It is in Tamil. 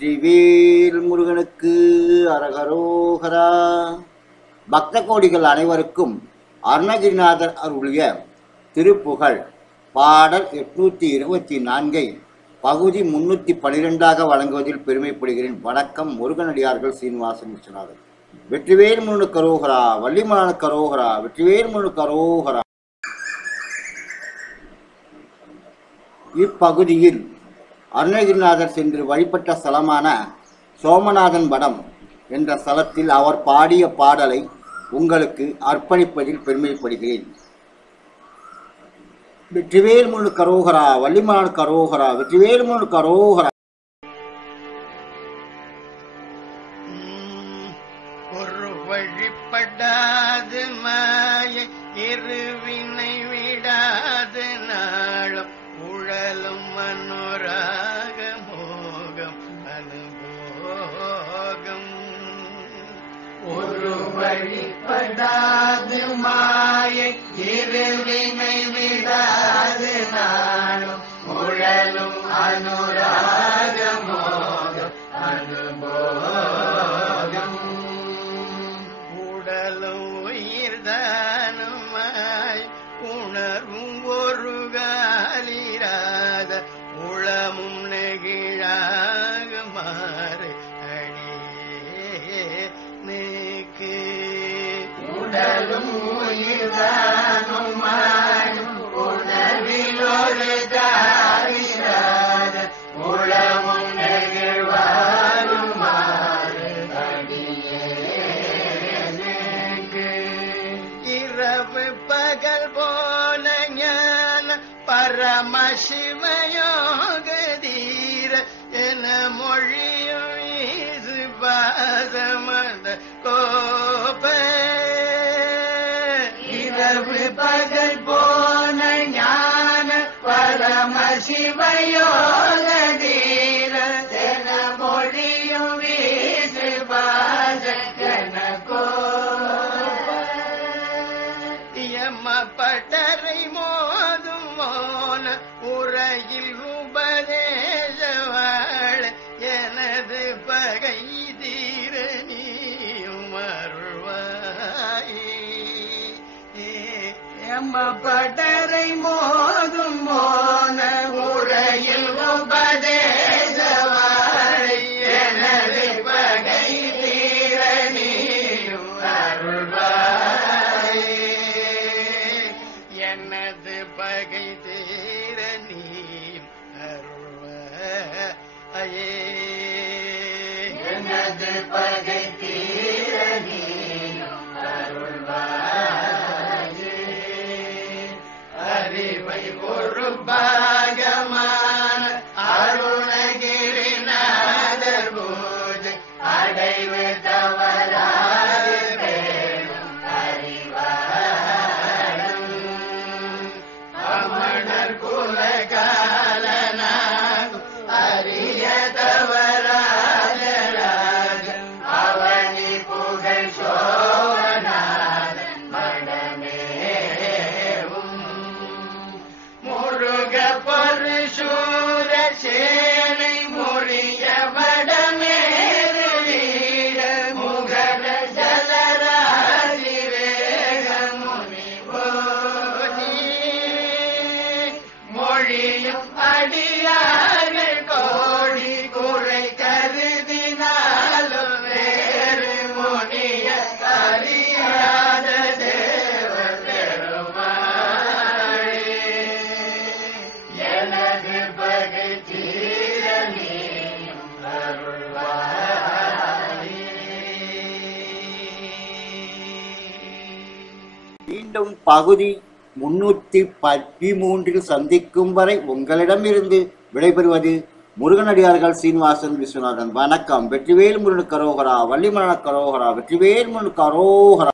வெற்றிவேல் முருகனுக்கு அரகரோகரா. பக்த கோடிகள் அனைவருக்கும் அருணகிரிநாதர் அருளிய திருப்புகழ் பாடல் 824 பகுதி 312 வழங்குவதில் பெருமைப்படுகிறேன். வணக்கம். முருகனடியார்கள் சீனிவாசன் விஸ்வநாதன். வெற்றிவேல் முருகனுக்கு அரோகரா, வள்ளிமலானுக்கு அரோகரா, வெற்றிவேல் முருகனுக்கு அரோகரா. இப்பகுதியில் அருணகிரிநாதர் சென்று வழிபட்ட ஸ்தலமான சோமநாதன் வடம் என்ற ஸ்தலத்தில் அவர் பாடிய பாடலை உங்களுக்கு அர்ப்பணிப்பதில் பெருமைப்படுகிறேன். வெற்றிவேல் முருகனுக்கு அரோகரா, வள்ளிமலானுக்கு அரோகரா, வெற்றிவேல் முருகனுக்கு அரோகரா. ஒரு வழிபடாது மாய இருவினை விடாது நாளும் உழலும் மனோராக மோகம் அனுபோகம். ஒரு வழிபடாது மாய இருவினை விடாது நாளும் உழலும் அனுராக மோகம் அனுபோகம். உடலும் உயிர்தானுமாய் உணர்வும் ஒரு காலிராத உளமும் நெகிழாக மாறு அடியே நீக்கு. உடலும் உயிர்தானுமாய் உணர்வில் ஒரு காலிராத உளமும் நெகிழ்வாரும் மாறு அடியே நீக்கு. இரவு பகல் போல ஞான பரமசிவயோகதீர என மொழியும் ஈசு பாசமத கோப. இரவு பகல் போன ஞான பரமசிவயோகதீர என மொழியும் ஈசு பாசகன கோப. பட்டரை மோதும் மோன உரையில் உபதேசவாழ எனது பகை தீர நீயும் அருள்வாயே. பட்டரை மோதும் மோன உரையில் உபதேசவாழ எனது பகை தீர நீயும் அருள்வாயே. எனது பகை தீர நீயும் அருள்வாயே. எனது பகை தீர நீயும் அருள்வாயே. அறிவை ஒரு பாகமான அருணகிரிநாதர் பூஜை அடைவு தவறாது வேணும் அறிவாரும். அமணர் குலகாலனாகும் அரிய தவராஜராஜன் அவனி புகழ் சோழநாதன் மடமேவும். முருக பரசூர சேனை மொழிய வடமேறு வீர முகர ஜலராசி வேக முனி போனி. மொழியும் அடியார்கள் கோடி குறை கருதினாலும் வேறு முனிய அறியாத தேவ பெருமாளே. எனது பகை தீர நீயும் அருள்வாயே. மீண்டும் பகுதி 313 சந்திக்கும் வரை உங்களிடமிருந்து விடைபெறுவது முருகனடியார்கள் சீனிவாசன் விஸ்வநாதன். வணக்கம். வெற்றிவேல் முருகனுக்கு அரோகரா, வள்ளிமலானுக்கு அரோகரா, வெற்றிவேல் முருகனுக்கு அரோகரா.